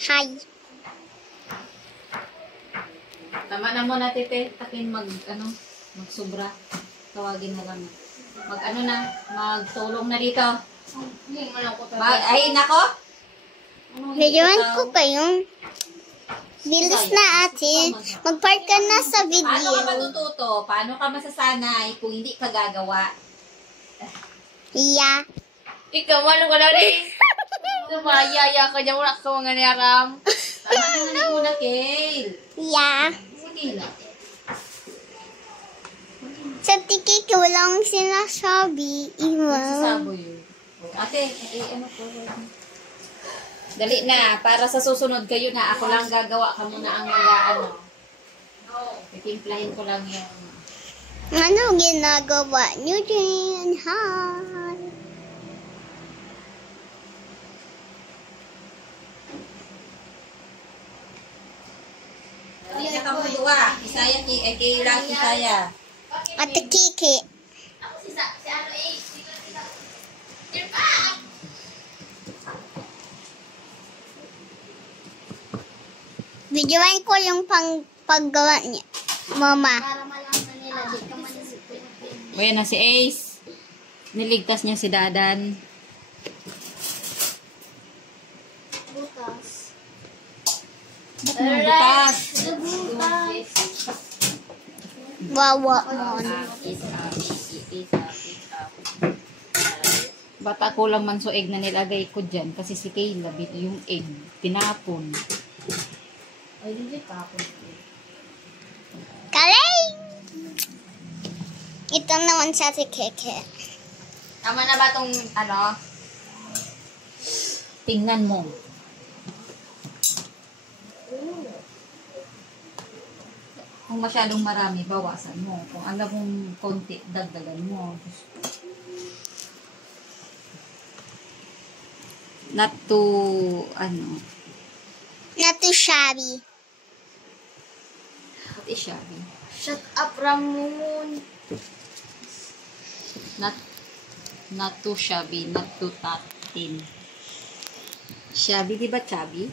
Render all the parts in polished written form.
Hi. Tama na muna, tete. Takin magsubra. Tawagin na lang. Magtulong na dito. Ay, nako! Videoan ko kayong bilis na ate. Mag-part ka na sa video. Paano ka matututo? Paano ka masasanay kung hindi ka gagawa? Yeah. Ikaw, ano ka na rin? Sumayaya ka dyan, wala ka mga niyaram. Tama na muna, Kale. Yeah. Sige lang. Sa tiki ko walang sinasabi. Sasabo yun. Ate, ano ko? Dali na, para sa susunod kayo na ako lang gagawa ka muna ang mga Itimplahin ko lang yung Ano ginagawa niyo dyan? Hi. Dali na ka mo duwa. Isaya, kay lang Isaya. Ate Kiki. Videoan ko yung paggawa niya. Mama. Ayan na si Ace. Niligtas niya si Dadan. Bukas. Bukas. Wawa mon. Bata ko lang man so egg na nilagay ko dyan kasi si Kayla yung egg tinapon. Ay, hindi tapon. Kaling! Ito naman siya si Keke. Tama na ba tong tingnan mo. Kung masyadong marami, bawasan mo. Kung alam mong konti, dagdagan mo. Not too, Not too shabby. what is shabby? Shut up, Ramon. Not too shabby, not too thin. Shabby, di ba chubby?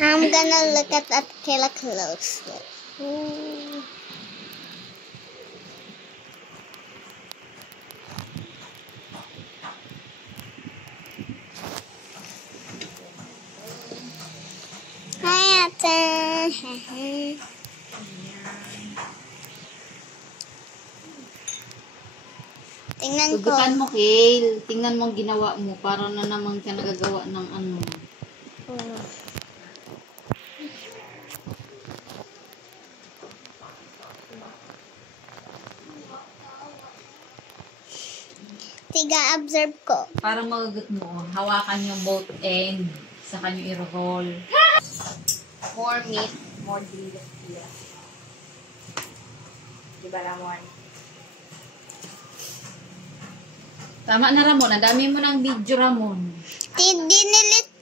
I'm gonna look at that killer closely. Ooh. Hi, ate. Tingnan ko. Tugutan mo, Kale. Tingnan mo ang ginawa mo. Para na naman ka nagagawa ng Tiga-observe ko. Parang magagot mo. Hawakan yung both end. Sa kanyo i-roll. More meat, more delicious. Diba, Ramon? Tama na, Ramon. Ang dami mo ng video, Ramon. Dinilit